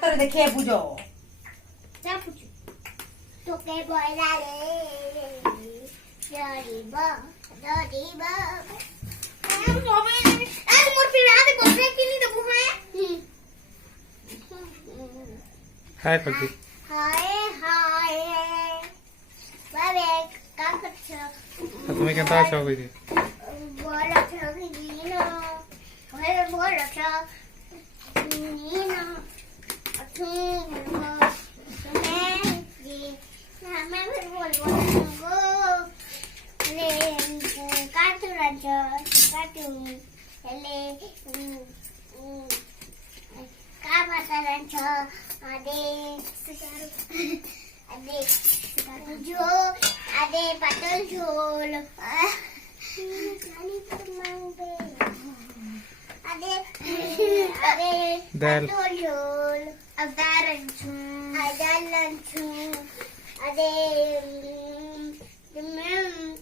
तोरे देखे बुझो जा पूछो तो के बोला रे डरीबा हम तो हमें आज मोर पे आते बोल रहे कि नहीं दबू है हाय पति हाय हाय बाबे का करछ तुम्हें केता छ गई बोल छ नीना होय बोल छ नीना अथु मैं जी मैं फिर बोल गो ले काटू ले का बात रंज आदे जो आदे पटल झोल आदे दाल पटल झोल दाल आदे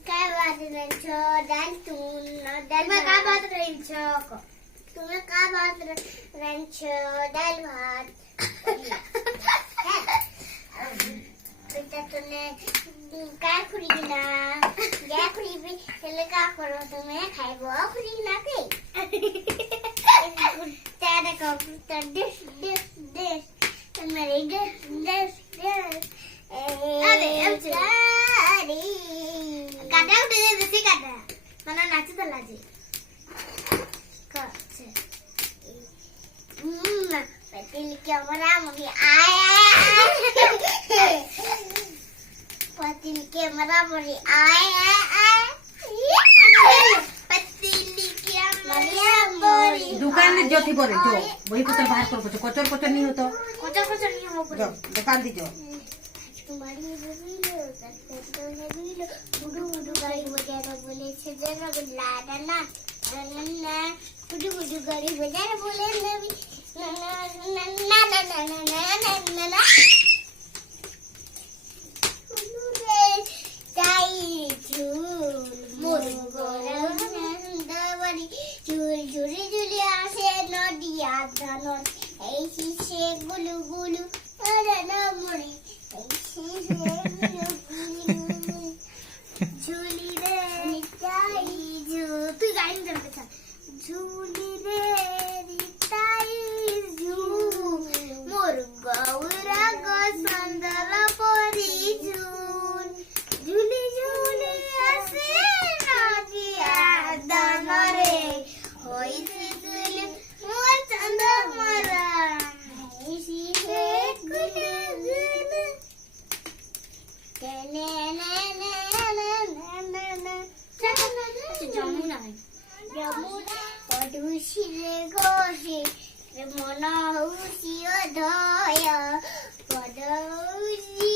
काय बात रंज दाल तून दाल में का बात रंज तुम्हें का बात रंच दाल भात बेटा तूने काय खुरीना क्या खुरीबी चले का करो तुम्हें खाइबो खुरीना के तेरे को तो डिश तुम्हारी डिश अरे अरे गाड़ा उठे जैसे गाड़ा मना नाच तो लाजे पतिल कैमरा मम्मी आया पतिल कैमरा मम्मी आया पतिल कैमरा मम्मी दुकान में जो थी बोले जो वही कुतर बाहर कर कुछ कोचर नहीं हो तो कोचर नहीं हो जो दुकान दी जो तुम्हारी बुडू गाड़ी वगैरह बोले से जरा लाडा ना बुडू गाड़ी वगैरह बोले नबी ना ताई झूल मुर्गोरंदवरी झूल झूली झूलिया से नदिया धनन ऐसी से गुलू गुलू अरे ना मुड़ी ऐसी से गुलू झूली रे ताई झूल तू गाड़ी में चल झूली रे ताई मुर्गौरा को संदल परी झूल झूली झूली आसे नदिया दान रे होई सिल मोर चंद मरा ऐसी है गुलगुल ने जमुना पडुसी रे घोषे मन हौसी अधय पडुसी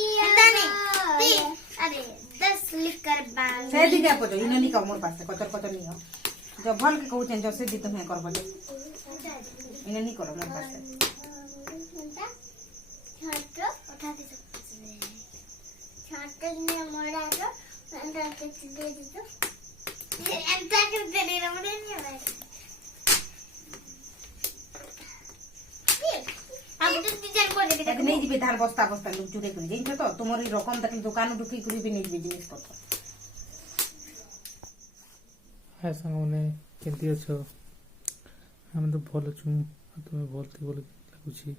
अरे 10 लिकर बांग से दी क्या पतो इनो नहीं का मोर पास कोचर नहीं हो जो भल के कहू जो से दी तुम्हें कर बजे इनो नहीं करो मोर पास छात्र उठा दे छात्र ने मोड़ा तो अंदर के दे दे तो एंता कर दे रे हमने नहीं है नहीं जीबे धार बस्ता लोग चुरे कर जाई तो तुम्हारी रकम देखले दुकान ढुकी करी भी नहीं जीबे जिनिस पत्र हाय संगने केंती अछो हम तो भल छु तुम्हें भल थी बोले लागुछि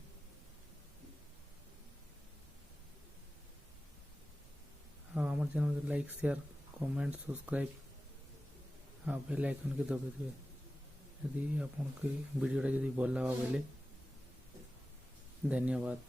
हाँ हमारे चैनल को लाइक शेयर कमेंट सब्सक्राइब हाँ बेल आइकन के दबे दिए यदि आपन के वीडियोटा यदि भल लगा बोले धन्यवाद।